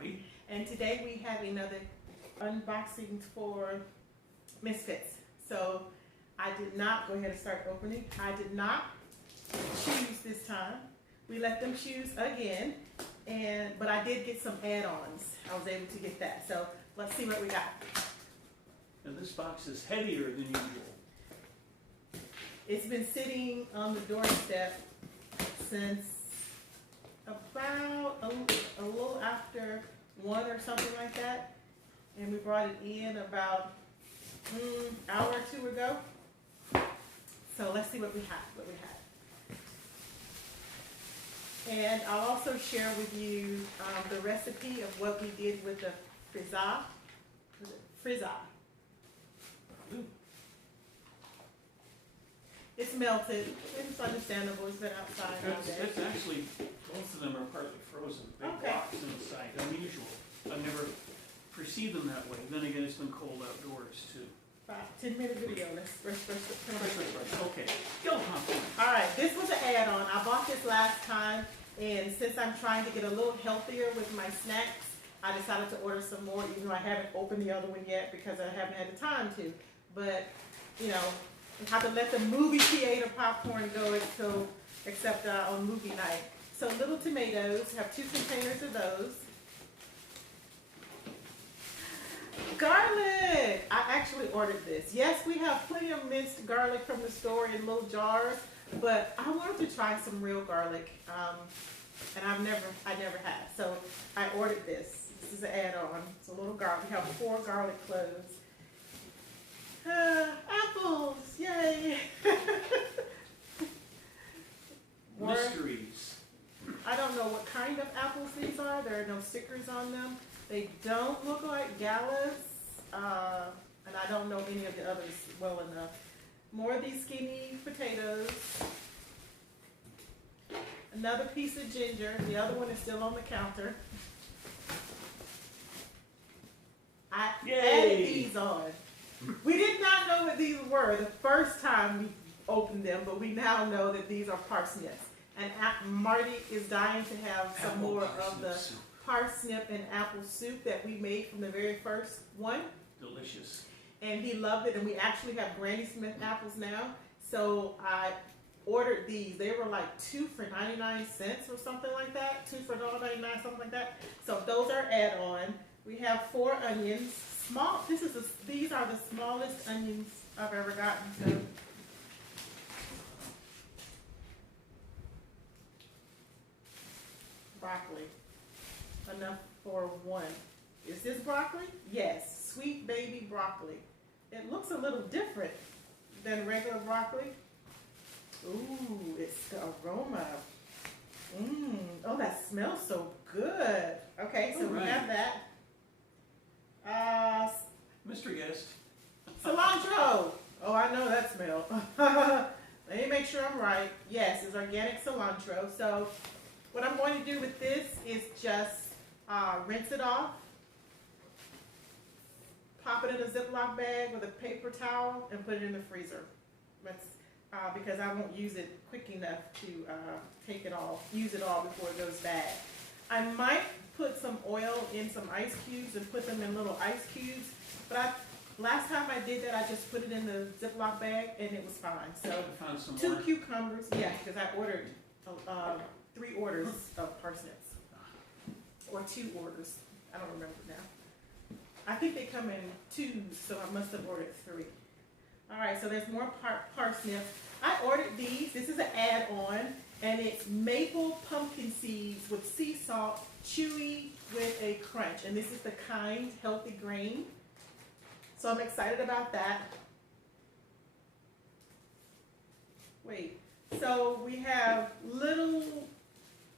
Marty. And today we have another unboxing for Misfits. So I did not, go ahead and start opening. I did not choose this time. We let them choose again, but I did get some add-ons. I was able to get that. So let's see what we got. And this box is heavier than usual. It's been sitting on the doorstep since about a little after 1 or something like that, and we brought it in about an hour or 2 ago. So let's see what we have. And I'll also share with you the recipe of what we did with the frizza. It's melted. It's understandable. It's been outside all day. That's actually, both of them are partly frozen. Big blocks inside. Unusual. I've never perceived them that way. Then again, it's been cold outdoors too. 10-minute video. Let's Okay. Go, huh? All right. This was an add-on. I bought this last time, and since I'm trying to get a little healthier with my snacks, I decided to order some more, even though I haven't opened the other one yet because I haven't had the time to. But, you know, I have to let the movie theater popcorn go except on movie night. So little tomatoes, have 2 containers of those. Garlic! I actually ordered this. Yes, we have plenty of minced garlic from the store in little jars, but I wanted to try some real garlic, and I never had. So I ordered this. This is an add-on. It's a little garlic. We have 4 garlic cloves. Apples! Yay! Mysteries. I don't know what kind of apples these are. There are no stickers on them. They don't look like Gallus, and I don't know any of the others well enough. More of these skinny potatoes. Another piece of ginger. The other one is still on the counter. I added these on. We did not know what these were the first time we opened them, but we now know that these are parsnips. And Marty is dying to have some more of the parsnip and apple soup that we made from the very first one. Delicious. And he loved it, and we actually have Granny Smith apples now. So I ordered these. They were like 2 for 99 cents or something like that. 2 for $1.99, something like that. So those are add-on. We have 4 onions. Small. These are the smallest onions I've ever gotten. So. Broccoli. Enough for 1. Is this broccoli? Yes. Sweet baby broccoli. It looks a little different than regular broccoli. Ooh, it's the aroma. Oh, that smells so good. Okay, so we have that. Mystery guest. Cilantro. Oh, I know that smell. Let me make sure I'm right. Yes, it's organic cilantro. So what I'm going to do with this is just rinse it off, pop it in a Ziploc bag with a paper towel, and put it in the freezer. That's because I won't use it quick enough to use it all before it goes bad. I might put some oil in some ice cubes and put them in little ice cubes, but last time I did that, I just put it in the Ziploc bag and it was fine. So I found some 2 more. cucumbers, yeah, because I ordered 3 orders of parsnips, or 2 orders. I don't remember now. I think they come in 2s, so I must have ordered 3. All right, so there's more parsnips. I ordered these. This is an add-on, and it's maple pumpkin seeds with sea salt, chewy with a crunch. And this is the Kind Healthy Grain. So I'm excited about that. Wait, so we have little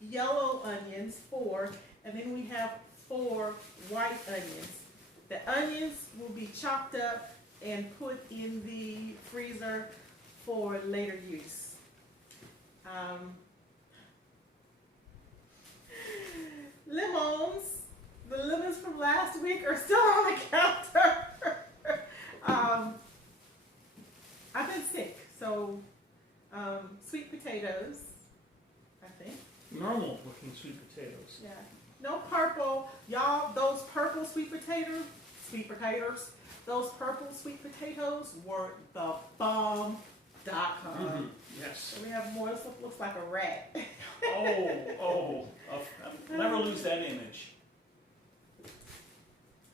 yellow onions, 4, and then we have 4 white onions. The onions will be chopped up and put in the freezer for later use. Lemons. The lemons from last week are still on the counter. I've been sick, so sweet potatoes, I think. Normal looking sweet potatoes. Yeah. No purple. Y'all, those purple sweet potatoes, those purple sweet potatoes were the bomb.com. Yes. So we have more. This looks like a rat. Oh, I'll never lose that image.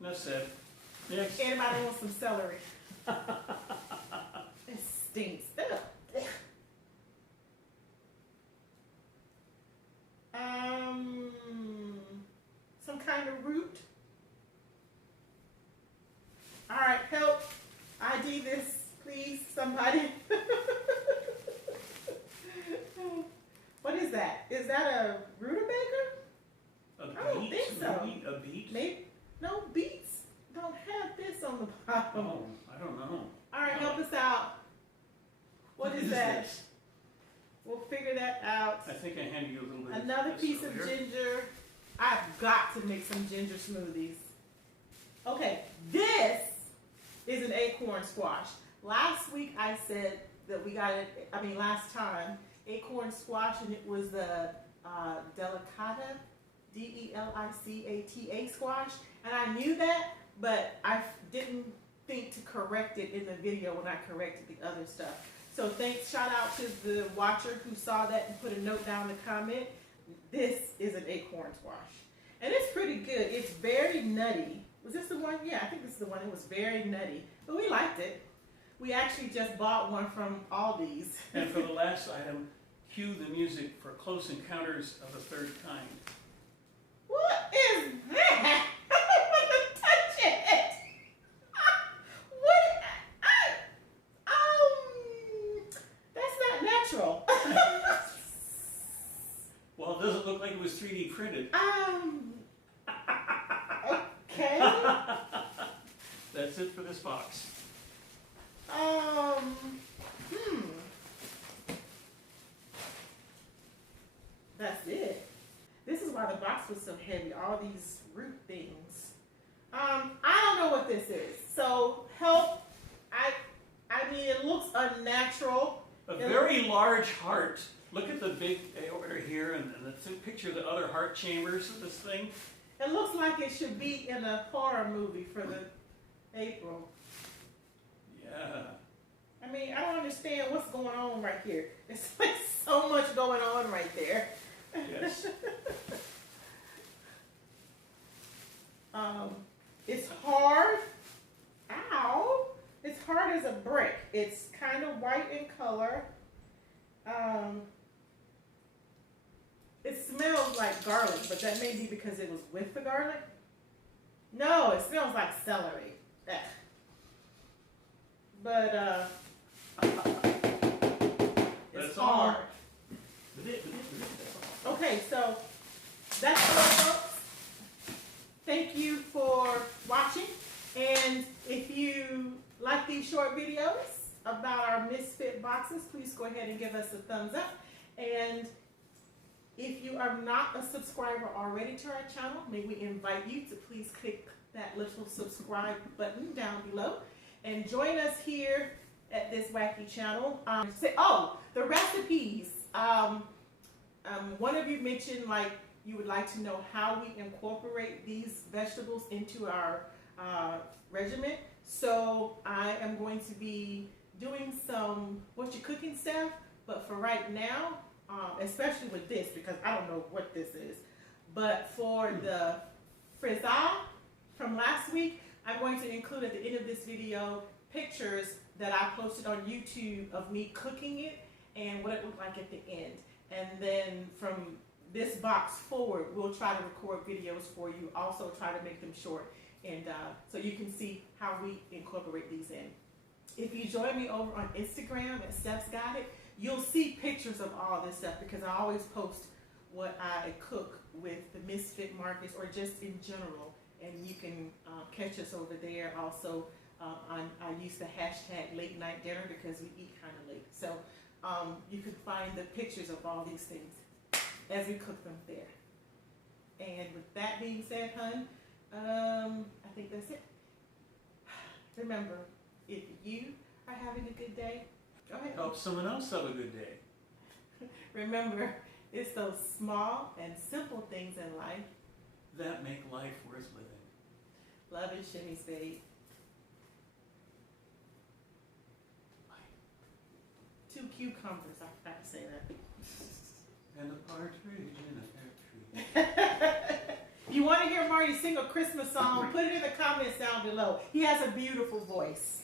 Enough said. Next. Anybody want some celery? It stinks. Ugh. Some kind of root. All right, help. ID this, please, somebody. What is that? Is that a rutabaga? I don't think so. Maybe a beet? Maybe. No, beets don't have this on the bottom. Oh, I don't know. All right, help us out. What is that? This? We'll figure that out. I think I handed you a little bit. Another this piece of earlier. ginger. I've got to make some ginger smoothies. Okay, this is an acorn squash. Last week I said that we got it, last time, acorn squash, and it was the delicata, Delicata squash. And I knew that, but I didn't think to correct it in the video when I corrected the other stuff. So thanks, shout out to the watcher who saw that and put a note down in the comment. This is an acorn squash. And it's pretty good. It's very nutty. Was this the one? Yeah, I think this is the one. It was very nutty. But we liked it. We actually just bought one from Aldi's. And for the last item, cue the music for Close Encounters of the Third Kind. What is that? I don't want to touch it. What? That's not natural. Well, it doesn't look like it was 3D printed. Okay. That's it for this box. That's it. This is why the box was so heavy. All these root things. I don't know what this is. So help. It looks unnatural. A very large heart. Look at the big aorta here and the picture of the other heart chambers of this thing. It looks like it should be in a horror movie for the April. Yeah. I don't understand what's going on right here. It's like so much going on right there. Yes. It's hard. Ow. It's hard as a brick. It's kind of white in color. It smells like garlic, but that may be because it was with the garlic. No, it smells like celery. Ugh. But it's hard. Okay, so that's all, folks. Thank you for watching. And if you like these short videos about our Misfit boxes, please go ahead and give us a thumbs up. And if you are not a subscriber already to our channel, may we invite you to please click that little subscribe button down below and join us here at this wacky channel. The recipes. One of you mentioned you would like to know how we incorporate these vegetables into our regimen. So I am going to be doing some what you cooking stuff, but for right now, especially with this, because I don't know what this is, but for the frisade from last week, I'm going to include at the end of this video pictures that I posted on YouTube of me cooking it and what it looked like at the end. And then from this box forward, we'll try to record videos for you, also try to make them short, and so you can see how we incorporate these in. If you join me over on Instagram at Stephsgotit, you'll see pictures of all this stuff, because I always post what I cook with the Misfits Market or just in general, and you can catch us over there. Also, I use the hashtag late night dinner because we eat kind of late. So you can find the pictures of all these things as we cook them there. And with that being said, hun, I think that's it. Remember, if you are having a good day, go ahead. Help someone else have a good day. Remember, it's those small and simple things in life that make life worth living. Love it, Shimmies, babe. 2 cucumbers, I have to say that. And a partridge in a pear tree. If you want to hear Marty sing a Christmas song, put it in the comments down below. He has a beautiful voice.